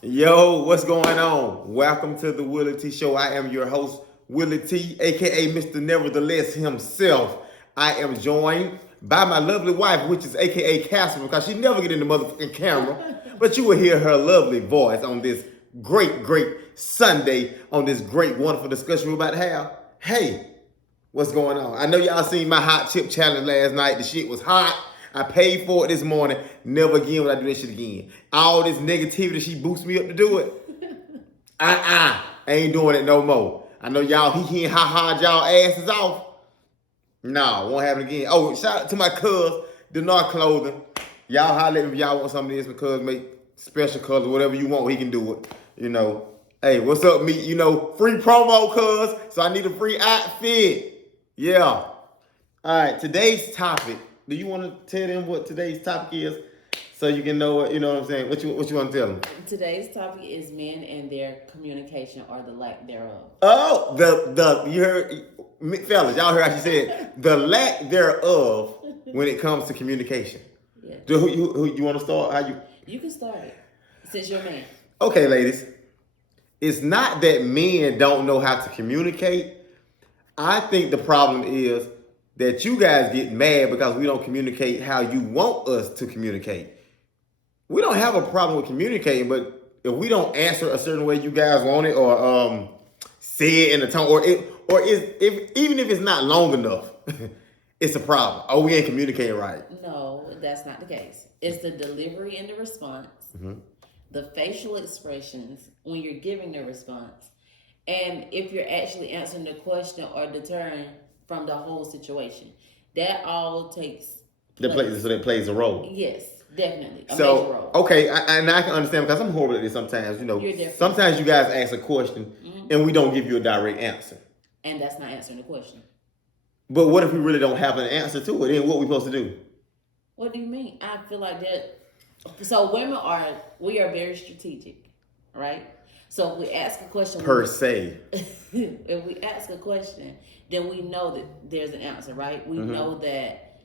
Yo, what's going on? Welcome to the Willie T Show. I am your host, Willie T, aka Mr. Nevertheless himself. I am joined by my lovely wife, which is aka Casper, because she never get in the motherfucking camera. But you will hear her lovely voice on this great Sunday, on this great, wonderful discussion we're about to have. Hey, what's going on? I know y'all seen my hot chip challenge last night. The shit was hot. I paid for it this morning. Never again will I do this shit again. All this negativity, she boosts me up to do it. I ain't doing it no more. I know y'all he how hard y'all asses off. No, won't happen again. Oh, shout out to my cuz, Denar Clothing. Y'all holler if y'all want some of this because make special colors, whatever you want, he can do it. You know. Hey, what's up, me? You know, free promo, cuz. So I need a free outfit. Yeah. All right, today's topic. Do you want to tell them what today's topic is, so you can know what I'm saying? What you want to tell them? Today's topic is men and their communication or the lack thereof. Oh, the you heard, fellas, y'all heard how she said the lack thereof when it comes to communication. Yeah. Who you want to start? How you? You can start it since you're a man. Okay, ladies. It's not that men don't know how to communicate. I think the problem is that you guys get mad because we don't communicate how you want us to communicate. We don't have a problem with communicating, but if we don't answer a certain way you guys want it, or say it in a tone, even if it's not long enough, it's a problem. Oh, we ain't communicating right. No, that's not the case. It's the delivery and the response, the facial expressions when you're giving the response, and if you're actually answering the question or deterring from the whole situation. That all takes place. That plays a role. Yes, definitely. A major role. Okay, and I can understand because I'm horrible at this sometimes. You know, sometimes you guys ask a question and we don't give you a direct answer. And that's not answering the question. But what if we really don't have an answer to it? Then what are we supposed to do? What do you mean? I feel like that. So we are very strategic, right? So if we ask a question. Per se. If we ask a question, then we know that there's an answer, right? We know that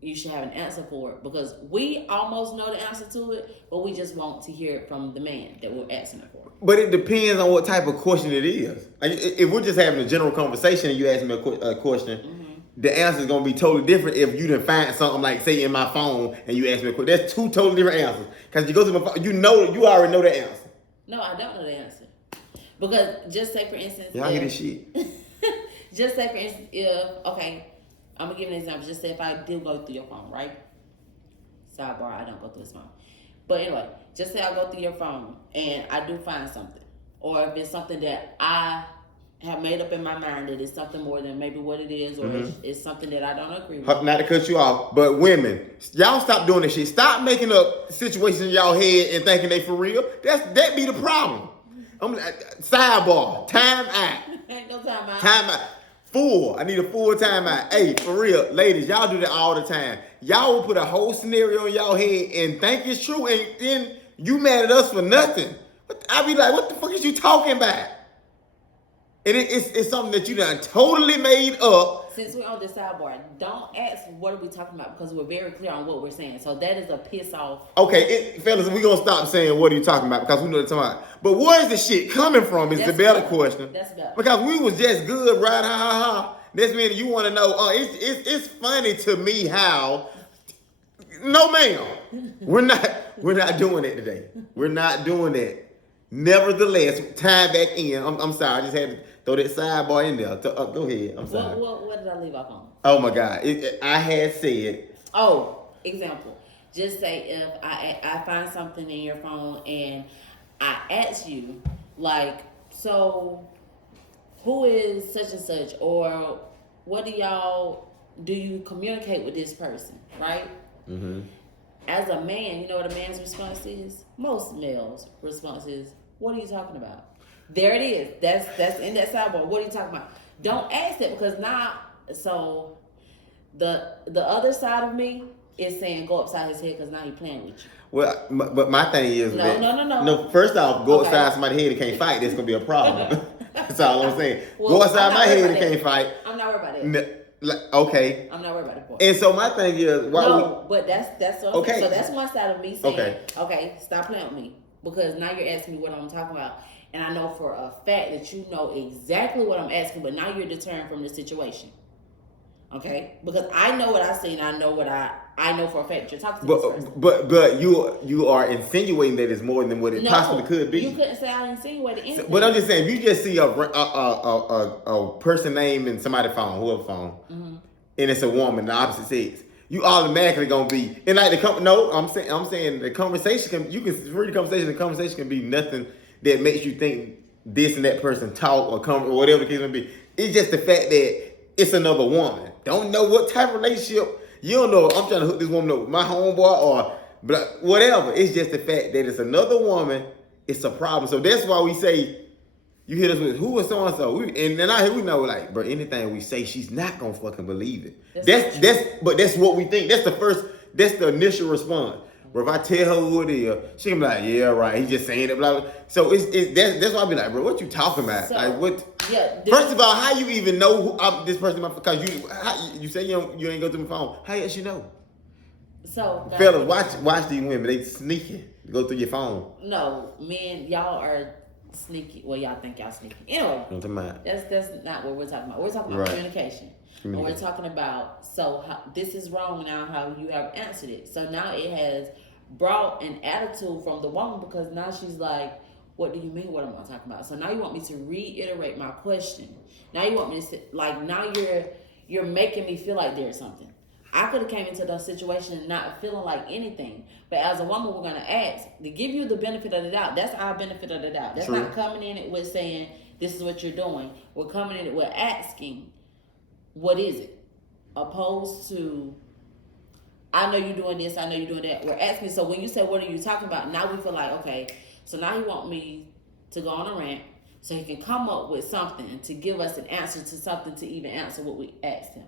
you should have an answer for it because we almost know the answer to it, but we just want to hear it from the man that we're asking it for. But it depends on what type of question it is. Like, if we're just having a general conversation and you ask me a question, the answer is going to be totally different if you didn't find something like, say, in my phone and you ask me a question. That's two totally different answers. Because you go to my phone, you already know the answer. No, I don't know the answer. Because just say, for instance... Y'all hear this shit? Just say, for instance, okay, I'm going to give an example. Just say if I do go through your phone, right? Sidebar, I don't go through his phone. But anyway, just say I go through your phone and I do find something. Or if it's something that I have made up in my mind that it's something more than maybe what it is, or it's something that I don't agree with. Not to cut you off, but women, y'all stop doing this shit. Stop making up situations in y'all head and thinking they for real. That be the problem. Sidebar, time out. Ain't no time out. Time out. I need a full time out. Hey, for real, ladies, y'all do that all the time. Y'all will put a whole scenario in y'all head and think it's true, and then you mad at us for nothing. I be like, what the fuck is you talking about? And it's something that you done totally made up. Since we're on this sidebar, don't ask what are we talking about because we're very clear on what we're saying. So that is a piss off. Okay, fellas, we're going to stop saying what are you talking about because we know what you're talking about. But where is the shit coming from is the better question. That's better. Because we was just good, right? Ha. This minute you want to know, it's funny to me how, no ma'am, we're not doing it today. We're not doing that. Nevertheless, time back in. I'm sorry, I just had to throw that sidebar in there. Go ahead. I'm sorry. What did I leave off on? Oh my God, I had said. Oh, example. Just say if I find something in your phone and I ask you, like, so who is such and such, or what do you communicate with this person, right? As a man, you know what a man's response is? Most males' response is, what are you talking about? There it is. That's in that sidebar. What are you talking about? Don't ask that because now, so the other side of me is saying go upside his head because now he's playing with you. Well, but my thing is no. No, first off, go upside somebody's head and can't fight. That's gonna be a problem. That's all I'm saying. Well, go upside my head and can't fight. I'm not worried about that. Okay. I'm not worried about it. And so my thing is, but that's okay. So that's one side of me saying, okay, stop playing with me. because now you're asking me what I'm talking about, and I know for a fact that you know exactly what I'm asking, but now you're deterring from the situation. Okay, because I know what I see, and I know what I know for a fact that you're talking to this person. But you are insinuating that it's more than what it possibly could be. You couldn't say I insinuated anything. But I'm just saying, if you just see a person name in somebody's phone, whoever phone, and it's a woman, the opposite sex, you automatically gonna be and like I'm saying the conversation can you can read the conversation. The conversation can be nothing that makes you think this and that person talk or come or whatever the case may be. It's just the fact that it's another woman. Don't know what type of relationship. You don't know. I'm trying to hook this woman up with my homeboy or whatever. It's just the fact that it's another woman. It's a problem. So that's why we say you hit us with who is so and so. And then out here we know like, bro, anything we say, she's not gonna fucking believe it. That's what we think. That's the initial response. But if I tell her who it is, she can be like, yeah, right. He's just saying it, blah, blah. So that's why I be like, bro, what you talking about? So, like, what? Yeah. First of all, how you even know who this person? Because you say you ain't go through my phone. How else you know? So fellas, watch these women. They sneaky go through your phone. No, men, y'all are sneaky. Well, y'all think y'all sneaky. Anyway, that's not what we're talking about. We're talking about communication. And we're talking about this is wrong now. How you have answered it. So now it has brought an attitude from the woman because now she's like, what do you mean? What am I talking about? So now you want me to reiterate my question. Now you want me to say, like, now you're making me feel like there's something. I could have came into the situation not feeling like anything. But as a woman, we're going to ask to give you the benefit of the doubt. That's our benefit of the doubt. That's not coming in it with saying, this is what you're doing. We're coming in it with asking, what is it? Opposed to, I know you're doing this, I know you're doing that. We're asking. So when you say, what are you talking about? Now we feel like, okay, so now he want me to go on a rant so he can come up with something to give us an answer to something to even answer what we asked him.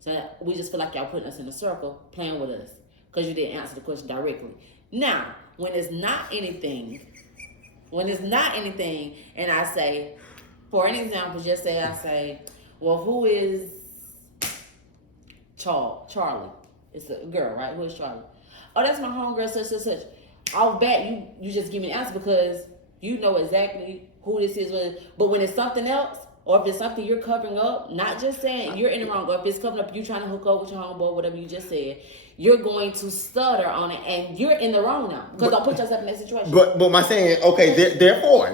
So we just feel like y'all putting us in a circle, playing with us, because you didn't answer the question directly. Now, when it's not anything, and I say, for an example, I say, well, who is Charlie? It's a girl, right? Who is Charlie? Oh, that's my homegirl, such. I'll bet you just give me an answer because you know exactly who this is. But when it's something else, or if it's something you're covering up, not just saying you're in the wrong, or if it's covering up, you trying to hook up with your homeboy, whatever you just said, you're going to stutter on it, and you're in the wrong now because don't put yourself in that situation. But my saying, okay, therefore,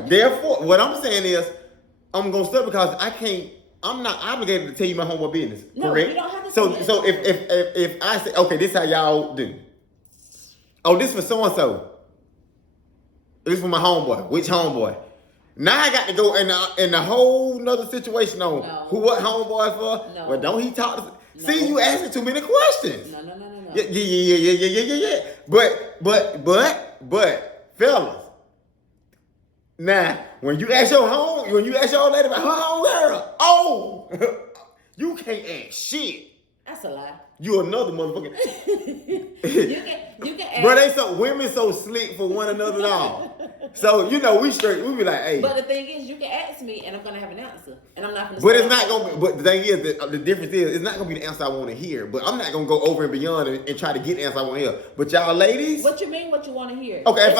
what I'm saying is, I'm gonna stutter because I'm not obligated to tell you my homeboy business. No, correct? You don't have to. So if I say, okay, this is how y'all do. Oh, this for so and so. This for my homeboy. Which homeboy? Now I got to go in a whole nother situation on what homeboy for. No. Well, don't he talk to? No. See, you asking too many questions. No. Yeah. But, fellas. Now, when you ask your lady about her home girl, you can't ask shit. That's a lie. You another motherfucker. you can ask. Bro, women so slick for one another, dog. So we straight. We be like, hey. But the thing is, you can ask me, and I'm gonna have an answer, and I'm not gonna. But it's not gonna. But the thing is, the difference is, it's not gonna be the answer I want to hear. But I'm not gonna go over and beyond and try to get the answer I want to hear. But y'all ladies. What you mean? What you want to hear? Okay,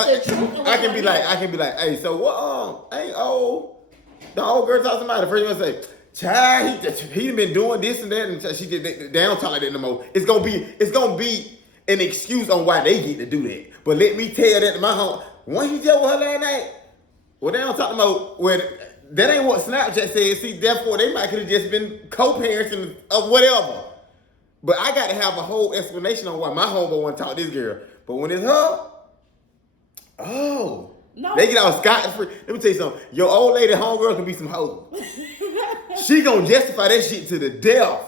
I can be like, hey, so what? The old girl talk to somebody. The first one say, child, he been doing this and that, and she just they don't talk like that no more. It's gonna be an excuse on why they get to do that. But let me tell you that to my home. Once you dealt with her last night, well, they don't talk about that ain't what Snapchat said. See, therefore, they might could have just been co-parents and whatever. But I got to have a whole explanation on why my homeboy want to talk to this girl. But when it's her, no. They get out scot-free. Let me tell you something. Your old lady homegirl can be some hoe. She gonna justify that shit to the death.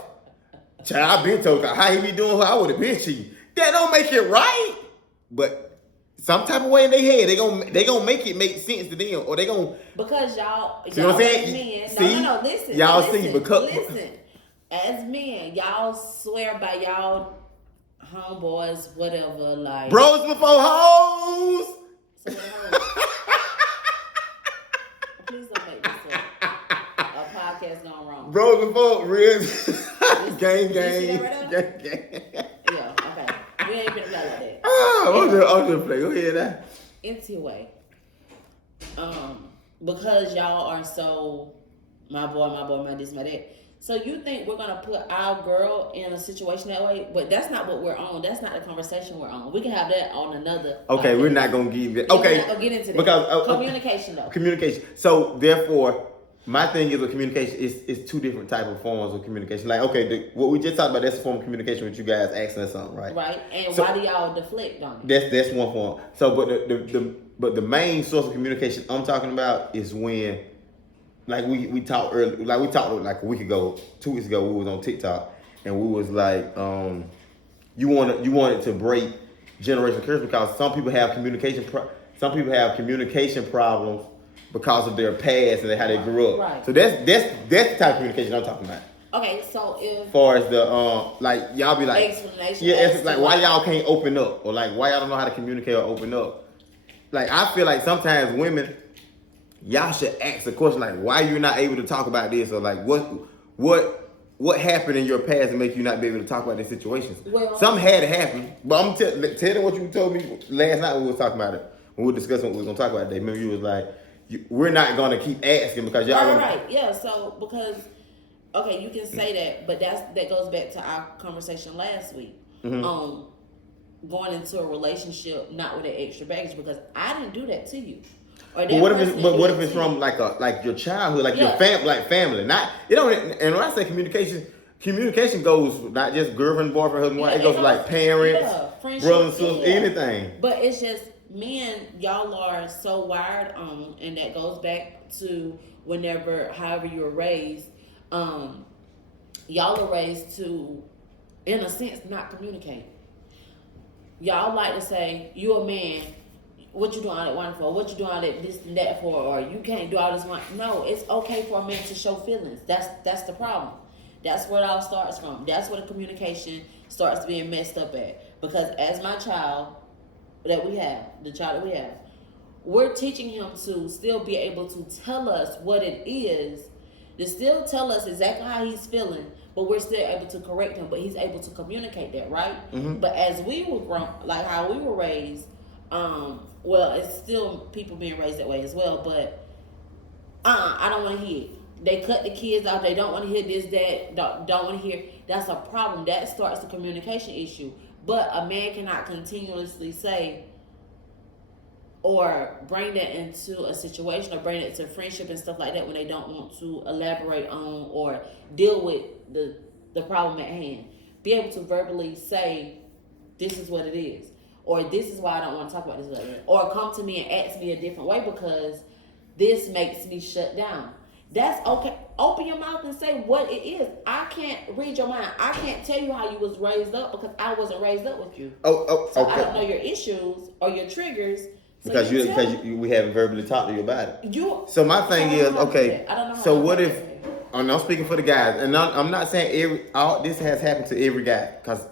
Child, I've been told how he be doing her, I would have been cheating. That don't make it right. But some type of way in their head, they gonna make it make sense to them, or they gonna because y'all. See what I'm saying? Men, no. Listen, y'all listen, see because listen. As men, y'all swear by y'all homeboys, whatever, like bros before hoes. So please don't make this a podcast gone wrong. Bros before real gang. Yeah, okay. You ain't been play like that. I'm just playing. Go ahead now. empty away. Because y'all are so my boy, my this, my that. So you think we're gonna put our girl in a situation that way? But that's not what we're on. That's not the conversation we're on. We can have that on another. Okay, we're not gonna give it. Yeah, Okay, we're not gonna get into that. Because communication though. Communication. So therefore, my thing is with communication is two different type of forms of communication. Like, okay, what we just talked about, that's a form of communication with you guys asking us something, right? Right. And so, why do y'all deflect on it? That's one form. So, but the main source of communication I'm talking about is when, like we talked earlier, like we talked like a week ago, 2 weeks ago, we was on TikTok and we was like, you wanted to break generational curse because some people have communication problems because of their past and how they grew up. Right. So that's the type of communication I'm talking about. Okay, so if as far as the like y'all be like explanation, it's like why y'all can't open up or like why y'all don't know how to communicate or open up. Like I feel like sometimes women, y'all should ask the question like why you're not able to talk about this or like what happened in your past to make you not be able to talk about these situations. Well, something had to happen. But I'm telling what you told me last night when we was talking about it. When we were discussing what we was gonna talk about today. Remember you was like, we're not gonna keep asking because y'all right. Yeah, so because okay, you can say that, but that goes back to our conversation last week. Mm-hmm. Going into a relationship not with that extra baggage because I didn't do that to you. But what if it's from like your childhood, like your family? Not you know. And when I say communication goes not just girlfriend, boyfriend, husband, wife. It goes like parents, brothers, sisters, anything. But it's just men, y'all are so wired on, and that goes back to however you were raised. Y'all are raised to, in a sense, not communicate. Y'all like to say, you a man, what you doing all that one for? What you doing all that this and that for? Or you can't do all this one. No, it's okay for a man to show feelings. That's the problem. That's where it all starts from. That's where the communication starts being messed up at. Because as my child that we have, we're teaching him to still be able to tell us what it is, to still tell us exactly how he's feeling, but we're still able to correct him, but he's able to communicate that, right? Mm-hmm. But as we were grown, like how we were raised, well, it's still people being raised that way as well, but I don't want to hear it. They cut the kids out. They don't want to hear this, that, don't want to hear. That's a problem. That starts the communication issue. But a man cannot continuously say or bring that into a situation or bring it to friendship and stuff like that when they don't want to elaborate on or deal with the problem at hand. Be able to verbally say, this is what it is. Or this is why I don't want to talk about this later. Or come to me and ask me a different way because this makes me shut down. That's okay. Open your mouth and say what it is. I can't read your mind. I can't tell you how you was raised up because I wasn't raised up with you. So okay. I don't know your issues or your triggers. So because we haven't verbally talked to you about it. So my thing is, okay, I don't know how so what if, I'm speaking for the guys, and I'm not saying this has happened to every guy, because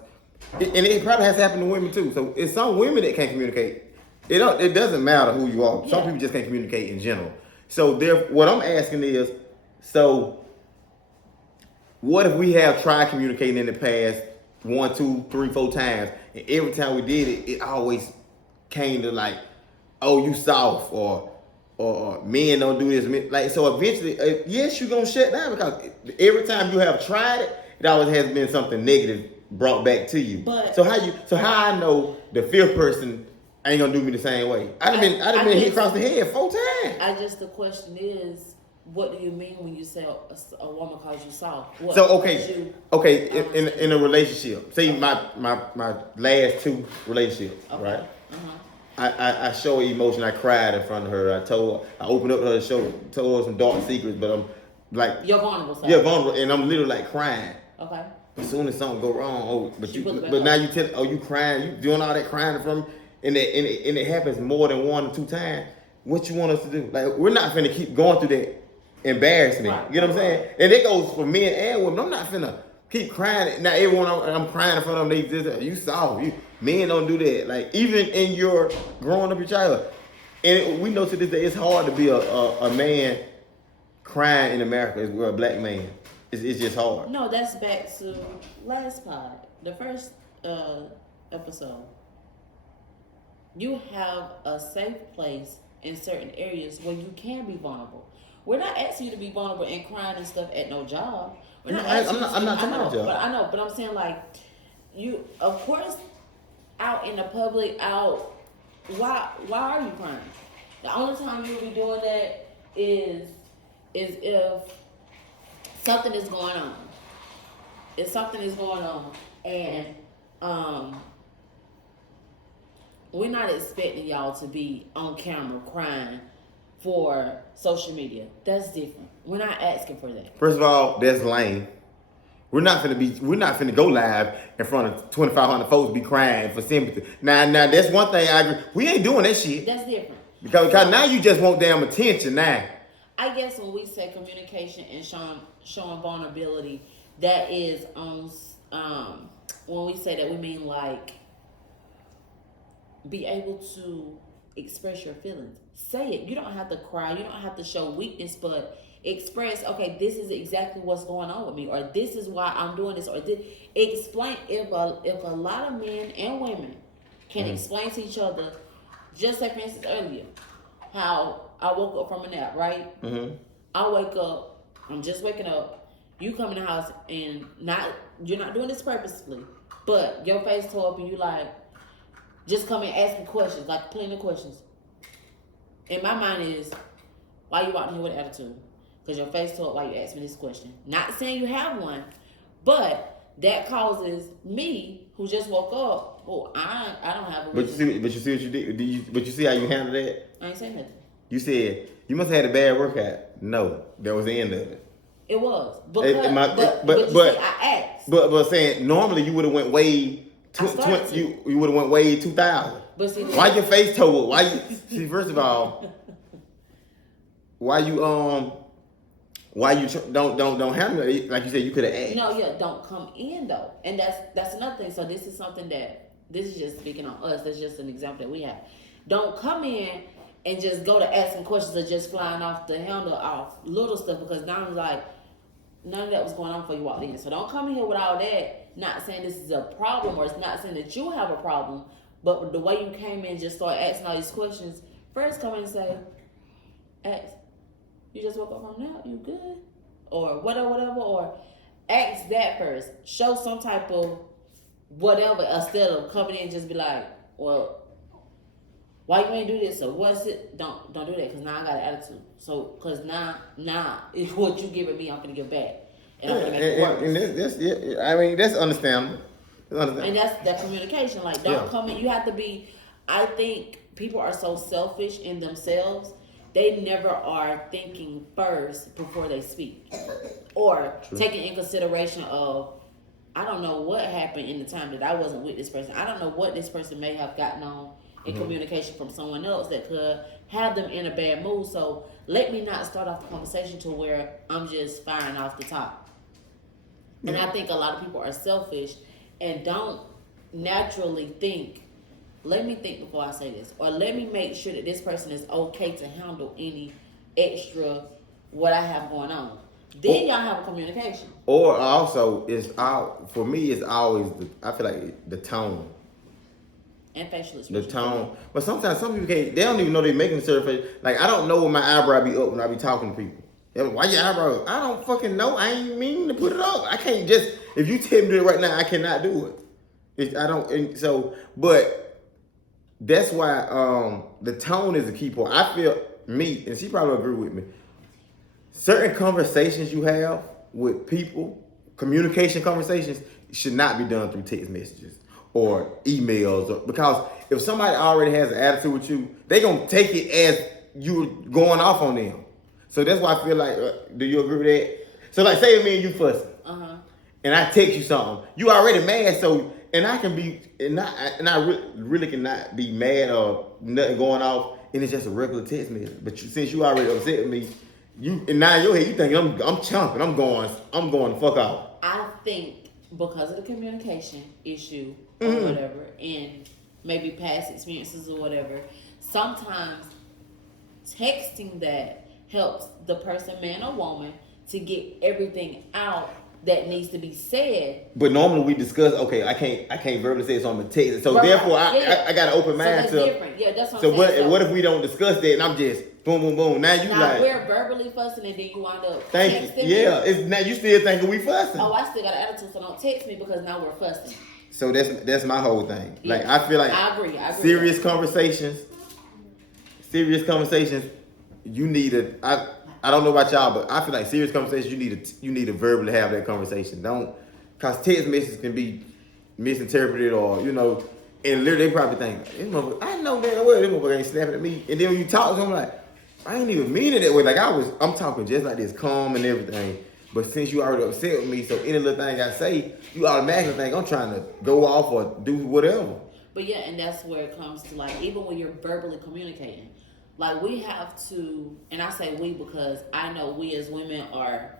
it probably has happened to women too. So it's some women that can't communicate. It doesn't matter who you are. Some people just can't communicate in general. So what I'm asking is, so what if we have tried communicating in the past 1, 2, 3, 4 times, and every time we did it, it always came to like, oh, you soft, or men don't do this. Like, so eventually, yes, you're gonna shut down because every time you have tried it, it always has been something negative brought back to you. But so how I know the fifth person ain't gonna do me the same way? I done been hit across the head 4 times. The question is, what do you mean when you say a woman calls you soft? What so in a relationship, say my last 2 relationships, right? Uh-huh. I show her emotion. I cried in front of her. I opened up to her, told her some dark secrets, but I'm like, you're vulnerable. Side. Yeah, vulnerable, and I'm literally like crying. Okay. As soon as something go wrong, but now you tell, you crying, you doing all that crying in front of me, and it happens more than 1 or 2 times. What you want us to do? Like, we're not finna keep going through that embarrassment. Right. You know what I'm saying? And it goes for men and women. I'm not finna keep crying. Now everyone I'm crying in front of them, they just, you soft. Men don't do that. Like, even in your growing up your childhood. And we know to this day it's hard to be a man crying in America as we're a black man. It's just hard. No, that's back to last pod, the first episode. you have a safe place in certain areas where you can be vulnerable. We're not asking you to be vulnerable and crying and stuff at no job. We're not asking you to I'm not I talking know, about job. but I know, but I'm saying like you, of course, out in the public, out. Why are you crying? The only time you'll be doing that is if something is going on. If something is going on, and we're not expecting y'all to be on camera crying for social media. That's different. We're not asking for that. First of all, that's lame. We're not finna go live in front of 2,500 folks be crying for sympathy. Now that's one thing I agree. We ain't doing that shit. That's different. Because now you just want damn attention now. I guess when we say communication and showing vulnerability, that is on when we say that, we mean like be able to express your feelings. Say it. You don't have to cry. You don't have to show weakness, but express, okay, this is exactly what's going on with me, or this is why I'm doing this, or this. Explain. If a lot of men and women can explain to each other, just like for instance earlier, how I woke up from a nap, right? Mm-hmm. I wake up, I'm just waking up, you come in the house and you're not doing this purposefully, but your face tore up and you like, just come and ask me questions, like plenty of questions. And my mind is, why you out here with attitude? Because your face tore up while you ask me this question. Not saying you have one, but that causes me, who just woke up, I don't have a reason. But you see what you did? But you see how you handled that? I ain't saying nothing. You said, you must have had a bad workout. No, that was the end of it. It was. Because, I asked. But saying, normally you would have went way, you would have went way 2,000. But see, why your face toe up? Why you, see, first of all, why you don't handle it like you said you could have asked? No, yeah, don't come in though, and that's another thing. So this is something that, this is just speaking on us. That's just an example that we have. Don't come in and just go to asking questions or just flying off the handle off little stuff, because now I'm like, none of that was going on before you walked in. So don't come in here with all that. Not saying this is a problem, or it's not saying that you have a problem, but the way you came in, just start asking all these questions. First, come in and say, ask, you just woke up from now, you good? Or whatever, or ask that first. Show some type of whatever, instead of coming in and just be like, well, why you ain't do this, or what's it? Don't do that, because now I got an attitude. So, because now, if what you giving me, I'm going to give back. And I'm going to make it worse. And I mean, that's understandable. And that's that communication. Like, don't come in. You have to be, I think people are so selfish in themselves. They never are thinking first before they speak. Or taking in consideration of, I don't know what happened in the time that I wasn't with this person. I don't know what this person may have gotten on in communication from someone else that could have them in a bad mood. So let me not start off the conversation to where I'm just firing off the top. And I think a lot of people are selfish and don't naturally think, let me think before I say this, or let me make sure that this person is okay to handle any extra what I have going on. Then y'all have a communication. Or also, for me, it's always I feel like the tone. And facial expression. The tone. But sometimes some people they don't even know they're making the surface. Like, I don't know when my eyebrow be up when I be talking to people. Why your eyebrow up? I don't fucking know. I ain't mean to put it up. I can't just, if you tell me to do it right now, I cannot do it. But that's why the tone is the key part. I feel, and she probably agree with me, certain conversations you have with people, communication conversations, should not be done through text messages or emails, because if somebody already has an attitude with you, they gonna take it as you going off on them. So that's why I feel like, do you agree with that? So like, say me and you fussing, and I text you something, you already mad. So, and I can be, and I really cannot be mad or nothing going off, and it's just a regular text message. But since you already upset with me, and now in your head you think I'm chumping, I'm going fuck off. I think because of the communication issue or whatever, and maybe past experiences or whatever, sometimes texting that helps the person, man or woman, to get everything out that needs to be said. But normally we discuss. Okay, I can't verbally say it's on the text. So Right, therefore, yeah. I got an open mind so that's different. Yeah, that's what So I'm saying. what if we don't discuss that and I'm just boom boom boom? Now you Now like we're verbally fussing and then you wind up thank texting you. Yeah, me. it's now you still thinking we fussing. Oh, I still got an attitude, so don't text me because now we're fussing. So that's my whole thing. Yeah. Like I feel like I agree. serious conversations. You need a. I don't know about y'all, but I feel like serious conversations. You need to verbally have that conversation. Don't, cause text messages can be misinterpreted or and literally they probably think I know damn well this motherfucker ain't snapping at me. And then when you talk to them, like I ain't even mean it that way. Like I'm talking just like this, calm and everything. But since you already upset with me, so any little thing I say, you automatically think I'm trying to go off or do whatever. But yeah, and that's where it comes to like even when you're verbally communicating, like we have to, and I say we because I know we as women are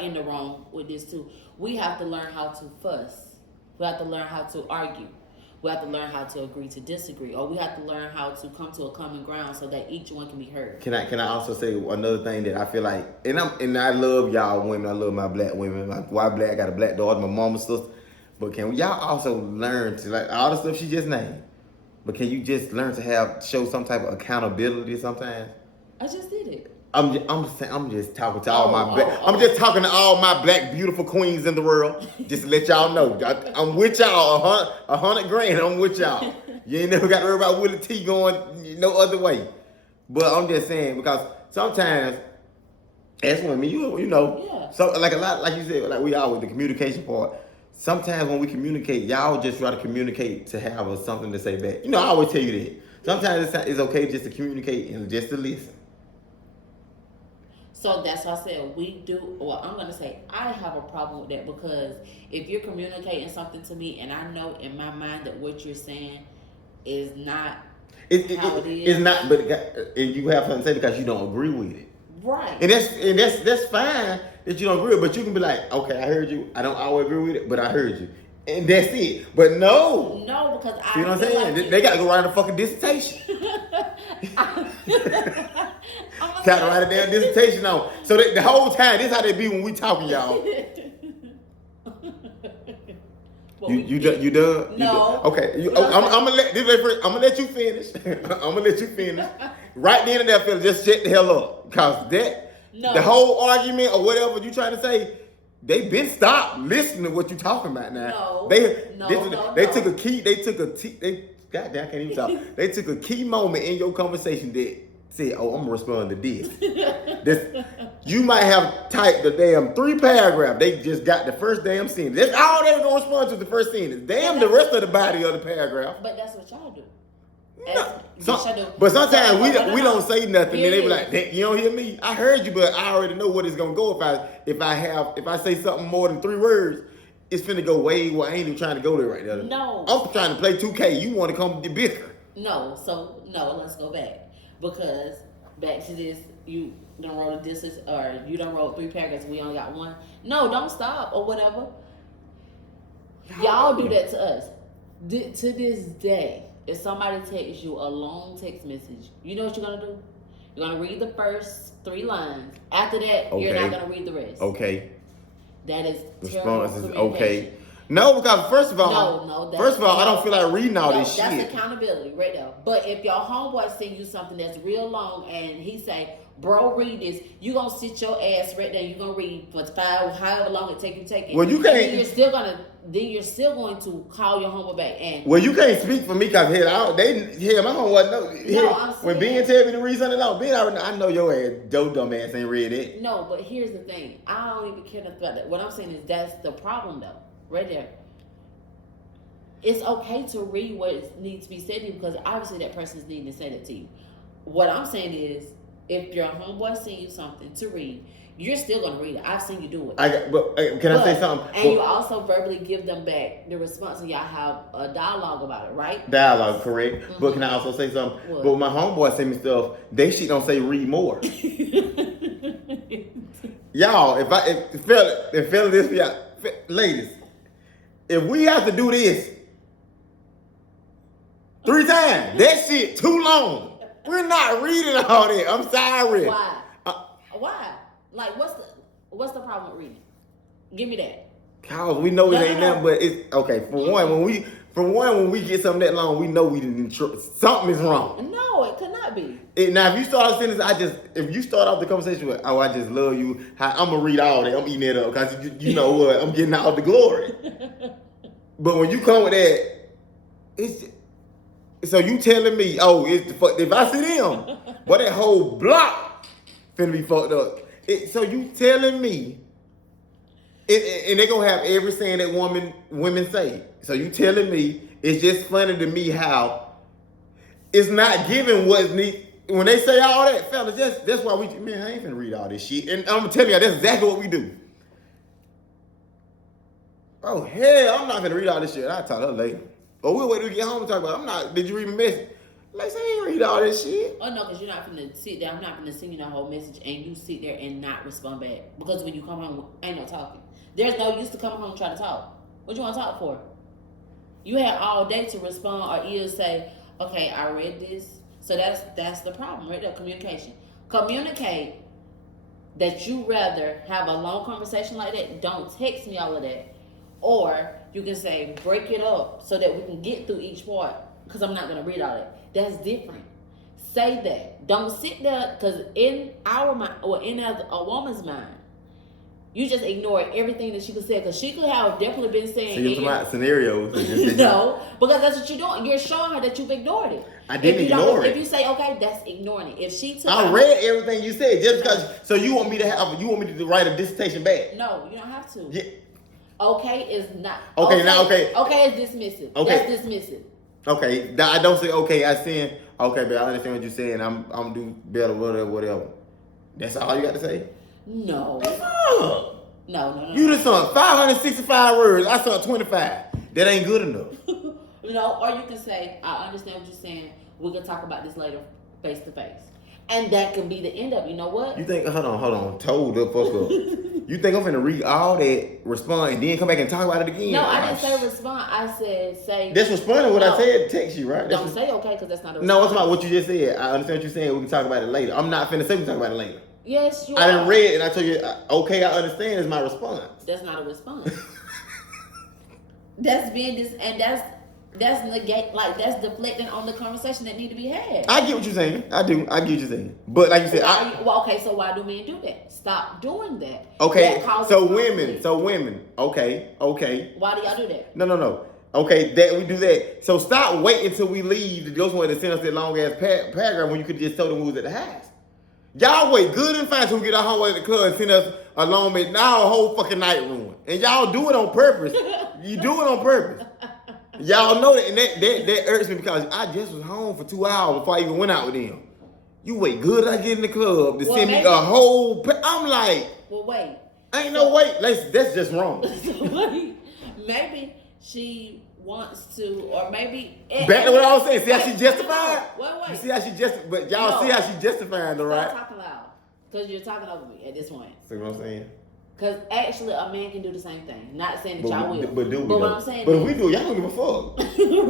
in the wrong with this too. We have to learn how to fuss. We have to learn how to argue. We have to learn how to agree to disagree, or we have to learn how to come to a common ground so that each one can be heard. Can I also say another thing that I feel like, and I love y'all women. I love my black women. My white black, I got a black daughter, my mama's sister. But can y'all also learn to like all the stuff she just named? But can you just learn to show some type of accountability sometimes? I just did it. I'm just talking to all my black. I'm just talking to all my black beautiful queens in the world. Just to let y'all know, I'm with y'all. $100 grand. I'm with y'all. You ain't never got to worry about Willie T going no other way. But I'm just saying because sometimes, as women, Yeah. So like a lot, like you said, like we are with the communication part. Sometimes when we communicate, y'all just try to communicate to have something to say back. I always tell you that. Sometimes it's okay just to communicate and just to listen. So that's why I said we do. Well, I'm going to say I have a problem with that because if you're communicating something to me and I know in my mind that what you're saying is not how it is. It's not, and you have something to say because you don't agree with it. Right. And that's fine that you don't agree with it, but you can be like, okay, I heard you. I don't always agree with it, but I heard you. And that's it. But no. No, because you know what I'm saying? like they got to go write a fucking dissertation. Got to write a damn dissertation on. So the whole time, this is how they be when we talking, y'all. You done? No. Okay. I'm gonna let you finish. I'm gonna let you finish. Right then and there, Phil, just shut the hell up. Cause the whole argument or whatever you trying to say, they been stopped listening to what you talking about now. They took a key. Goddamn, I can't even talk. They took a key moment in your conversation that said, "Oh, I'm gonna respond to this." You might have typed the damn 3 paragraphs. They just got the first damn sentence. That's all they were gonna respond to, the first sentence. Damn the rest of the body of the paragraph. But that's what y'all do. No. But sometimes we don't say nothing. And they be like, "You don't hear me? I heard you, but I already know what it's gonna go if I say something more than 3 words." It's finna go way where I ain't even trying to go there right now. No. I'm trying to play 2K. You want to come to bicker. No, let's go back. Because back to this, you done wrote a distance or you done wrote 3 paragraphs and we only got 1. No, don't stop or whatever. Y'all do that to us. To this day, if somebody texts you a long text message, you know what you're gonna do? You're gonna read the first 3 lines. After that, you're not gonna read the rest. Okay. That is response is okay. No, because first of all, I don't feel like reading all this shit. That's accountability right there. But if your homeboy send you something that's real long and he say, "Bro, read this," you gonna sit your ass right there. You gonna read for 5, however long it take it. Well, you can't. Then you're still going to call your homeboy back and. Well, you can't speak for me because my homeboy know. When Ben tell me to read something out, Ben already know. I know your ass, dumb ass ain't read it. No, but here's the thing. I don't even care nothing about that. What I'm saying is that's the problem though. Right there. It's okay to read what needs to be said to you because obviously that person's needing to say that to you. What I'm saying is, if your homeboy send you something to read, you're still gonna read it. I've seen you do it. Can I say something? And you also verbally give them back the response, and y'all have a dialogue about it, right? Dialogue, correct. Mm-hmm. But can I also say something? What? But when my homeboy send me stuff, they shit don't say read more. Y'all, if fella this for y'all, ladies, if we have to do this 3 times, that shit too long. We're not reading all that. I'm sorry. Why? Why? Like, what's the problem with reading? Give me that. Cause we know it No, ain't no, no. nothing, but it's okay. When we get something that long, we know we didn't. Something is wrong. No, it could not be. Now, if you start a sentence, if you start off the conversation with, "Oh, I just love you," I'm gonna read all that. I'm eating it up because you know what? I'm getting all the glory. But when you come with that, it's so you telling me, "Oh, it's the fuck." If I see them, but that whole block finna be fucked up. So you telling me, and they gonna have every saying that women say. So you telling me it's just funny to me how it's not giving what's neat. When they say all that, fellas, that's why man, I ain't finna read all this shit. And I'm telling you, that's exactly what we do. Oh, hell, I'm not gonna read all this shit. I'll talk to her later. Or we'll wait till we get home and talk about it. Did you read my message? Like, say, I ain't read all this shit. Oh, no, because you're not going to sit there. I'm not going to send you the whole message and you sit there and not respond back. Because when you come home, ain't no talking. There's no use to come home and try to talk. What you want to talk for? You had all day to respond or either say, okay, I read this. So that's the problem right there, communication. Communicate that you rather have a long conversation like that. Don't text me all of that. Or you can say, break it up so that we can get through each part. Because I'm not going to read all that. That's different. Say that. Don't sit there, because in our mind, or in a woman's mind, you just ignore everything that she could say, because she could have definitely been saying. So you're talking about scenarios. No, because that's what you're doing. You're showing her that you've ignored it. I didn't ignore it. If you say, okay, that's ignoring it. If she took I read everything you said just because. So you want me to write a dissertation back? No, you don't have to. Yeah. Okay is not. Okay, now okay. Okay is dismissive. Okay. That's dismissive. Okay, I don't say okay. I saying okay, but I understand what you're saying. I'm do better, whatever. That's all you got to say. No. No. You just sung 565 words. I sung 25. That ain't good enough. No, or you can say, I understand what you're saying. We can talk about this later, face to face, and that can be the end of it. You know what? You think? Hold on. Told the fuck up. You think I'm finna read all that, respond, and then come back and talk about it again? No, I didn't say respond. I said say. That's responding what I said. Text you, right? Don't say okay, because that's not a response. No, it's about what you just said. I understand what you're saying. We can talk about it later. I'm not finna say we can talk about it later. Yes, you I are. didn't read it and I told you, okay, I understand is my response. That's not a response. That's being that's negate, like that's deflecting on the conversation that need to be had. I get what you're saying. I do. I get what you're saying. But like you said, okay, so why do men do that? Stop doing that. Okay, That causes so conflict. women. Okay. Why do y'all do that? No. Okay, that we do that. So stop waiting until we leave to go somewhere to send us that long ass paragraph when you could just tell them we was at the house. Y'all wait good and fine till we get our homework at the club and send us a long message. Now a whole fucking night ruined. And y'all do it on purpose. You do it on purpose. Y'all know that, and that irks me because I just was home for 2 hours before I even went out with them. You wait good till I get in the club to send me a whole. I'm like, well, wait. Ain't no wait. That's just wrong. Wait. Maybe she wants to, or maybe. Back to what I was saying. See how she justified? Wait. You see how she justified? But y'all see how she justified, though, right? Stop talking loud, because you're talking over me at this point. See what I'm saying? Because actually, a man can do the same thing. Not saying that y'all will. But do we? But what though? I'm saying But is, if we do, y'all don't give a fuck.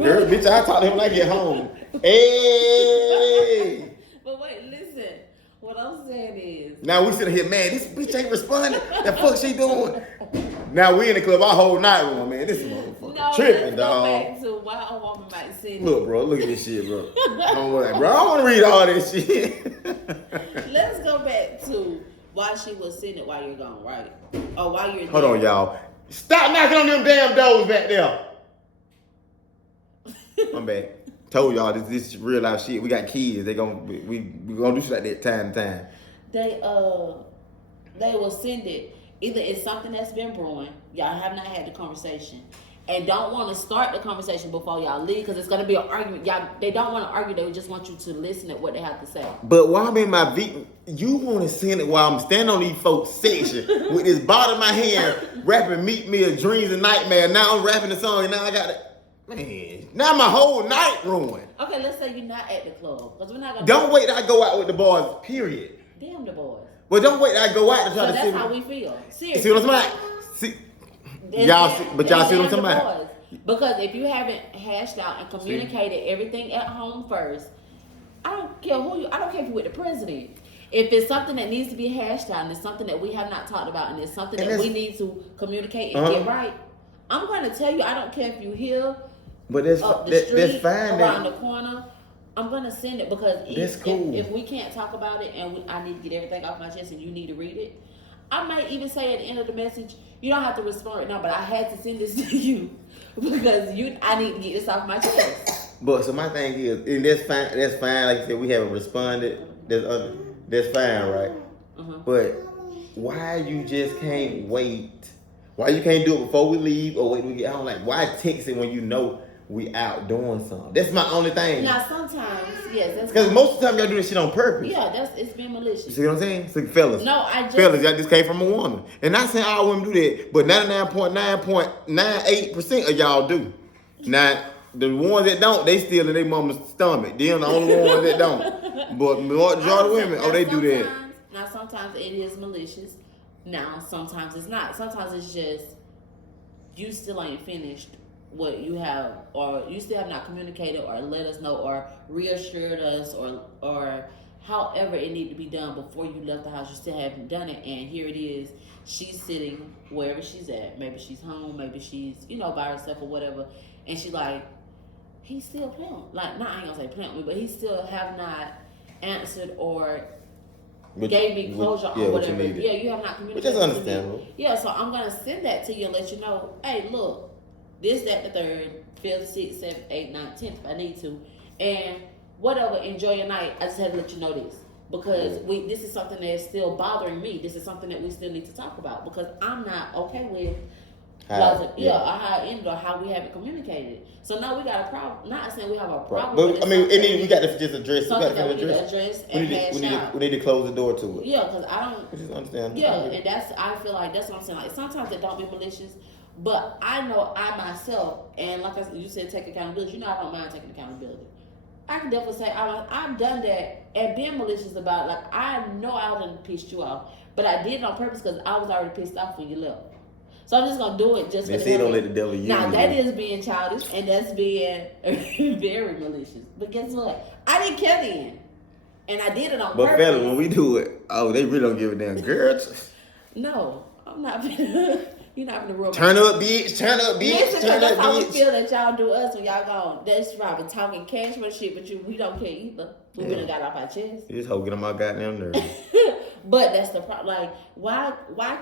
Girl, bitch, I talk to him when I get home. Hey. But wait, listen. What I'm saying is. Now we sitting here, man, this bitch ain't responding. The fuck she doing? Now we in the club our whole night room, man. This motherfucker tripping, dog. Go back to why a woman might send. Look, bro, look at this shit, bro. Don't worry, bro. I don't want to read all this shit. Let's go back to why she was sending it while you're gone, right? Or while you're Hold on, y'all. Stop knocking on them damn doors back there. I'm back. Told y'all this is real life shit. We got kids. We gonna do shit like that time to time. They will send it. Either it's something that's been brewing, y'all have not had the conversation, and don't want to start the conversation before y'all leave because it's gonna be an argument. They don't want to argue. They just want you to listen at what they have to say. But while I'm in my you want to send it while I'm standing on these folks' section with this bottle in my hand, rapping "Meet Me a Dreams and Nightmare." Now I'm rapping the song, and now I got it. Man, now my whole night ruined. Okay, let's say you're not at the club because we're not gonna. Don't wait till I go out with the boys. Period. Damn the boys. Well, don't wait till I go out to try So to see. that's how we feel. Seriously. See what I'm saying? See, y'all see what I'm talking about? Because if you haven't hashed out and communicated everything at home first, I don't care if you're with the president. If it's something that needs to be hashed out and it's something that we have not talked about and it's something that we need to communicate and get right, I'm going to tell you. I don't care if you hear but that's up the street, that's fine. around the corner. I'm going to send it because cool. if we can't talk about it and I need to get everything off my chest and you need to read it, I might even say at the end of the message, you don't have to respond right now, but I had to send this to you because I need to get this off my chest. But so my thing is, and that's fine. That's fine. Like you said, we haven't responded. That's fine, right? But why you just can't wait? Why you can't do it before we leave or wait till we get home? Like, why text it when you know we out doing something? That's my only thing. Now, sometimes, yes. Because most of the time y'all do this shit on purpose. Yeah, it's being malicious. You see what I'm saying? So, fellas. No, Fellas, y'all just came from a woman. And not saying all women do that, but 99.98% of y'all do. Now, the ones that don't, they still in their mama's stomach. They're the only ones that don't. But majority of women, they do that. Now, sometimes it is malicious. Now, sometimes it's not. Sometimes it's just you still ain't finished what you have, or you still have not communicated or let us know or reassured us or however it needed to be done before you left the house. You still haven't done it, and here it is. She's sitting wherever she's at. Maybe she's home. Maybe she's by herself or whatever. And she's like, he's still playing. Like, I ain't gonna say playing with me, but he still have not answered or gave me closure on whatever. You have not communicated. Which is understandable. Yeah, so I'm gonna send that to you and let you know, hey, look, this, that, the 3rd, 5th, 6th, 7th, 8th, 9th, 10th if I need to. And whatever, enjoy your night. I just had to let you know this. Because this is something that's still bothering me. This is something that we still need to talk about. Because I'm not okay with how it ended or how we haven't communicated. So now we got a problem. Not saying we have a problem. But we got to just address something that we need to address and we need to close the door to it. Yeah, because I don't. Which is understandable. Yeah, and I feel like that's what I'm saying. Like sometimes it don't be malicious, but I know I myself, and like you said, take accountability. I don't mind taking accountability. I can definitely say I've done that and being malicious about it. Like I know I done pissed you off, but I did it on purpose because I was already pissed off when you left. So I'm just gonna do it just for the don't let the devil use you. Now that is being childish and that's being very malicious. But guess what? I didn't care then, and I did it on purpose. But fellas, when we do it, they really don't give a damn. Girls. No, I'm not. You're not gonna roll. Turn up, bitch. Turn up, bitch. Listen, turn that's up, how bitch. we feel that y'all do us when y'all gone. That's right. We're talking cash for shit, but we don't care either. We done got off our chest. You just hoe get on my goddamn nerves. But that's the problem. Like, why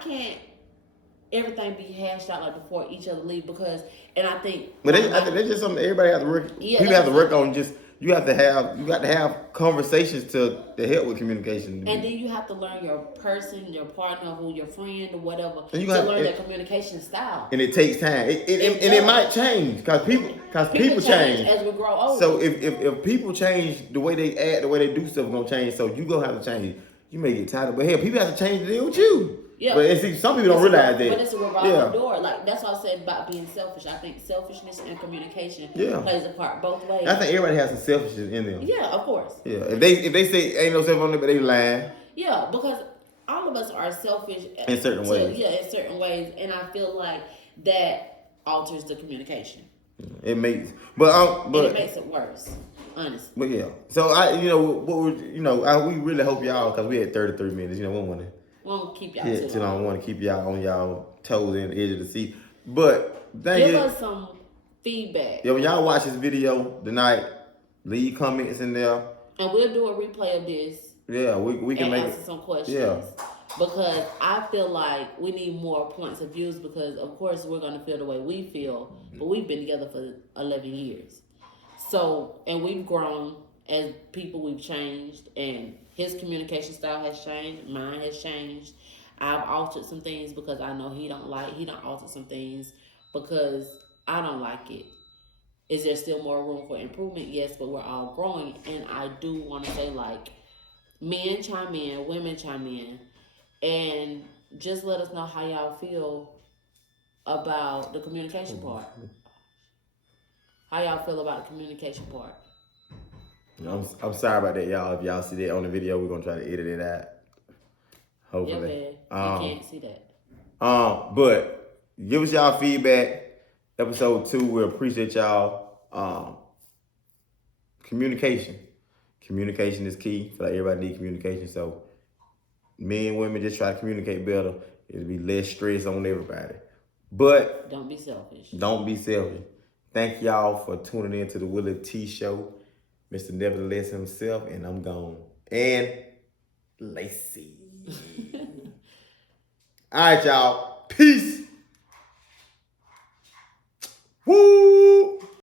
can't everything be hashed out like before each other leave? Because, and I think, but I think that's just something everybody has to work. Yeah, people have to work on. Just you got to have conversations to help with communication. And then you have to learn your person, your partner, your friend, or whatever, and you to learn their communication style. And it takes time. It might change because people change as we grow older. So if people change, the way they act, the way they do stuff, gonna change. So you gonna have to change. You may get tired, but hell, people have to change to deal with you. Yeah, but some people don't realize that. But it's a revolving door. Like that's what I said about being selfish. I think selfishness and communication plays a part both ways. I think everybody has some selfishness in them. Yeah, of course. Yeah, if they say ain't no self on them, but they lying. Yeah, because all of us are selfish in certain ways. Yeah, in certain ways, and I feel like that alters the communication. It makes, but it makes it worse. Honestly. But yeah, so we really hope y'all, because we had 33 minutes. We want to. We won't keep y'all too long. We want to keep y'all on y'all toes and the edge of the seat. But give us some feedback. Yeah, when y'all watch this video tonight, leave comments in there. And we'll do a replay of this. Yeah, we can answer some questions. Yeah. Because I feel like we need more points of views because, of course, we're going to feel the way we feel. But we've been together for 11 years. So, and we've grown as people, we've changed. And his communication style has changed. Mine has changed. I've altered some things because I know he don't alter some things because I don't like it. Is there still more room for improvement? Yes, but we're all growing. And I do want to say, like, men chime in, women chime in, and just let us know how y'all feel about the communication part. How y'all feel about the communication part? I'm sorry about that, y'all. If y'all see that on the video, we're gonna try to edit it out. Hopefully, you can't see that. But give us y'all feedback. Episode 2, we appreciate y'all. Communication is key. I feel like everybody needs communication. So Men and women just try to communicate better. It'll be less stress on everybody. But don't be selfish. Don't be selfish. Thank y'all for tuning in to the Willie T Show. Mr. Nevertheless himself, and I'm gone. And Lacey. All right, y'all. Peace.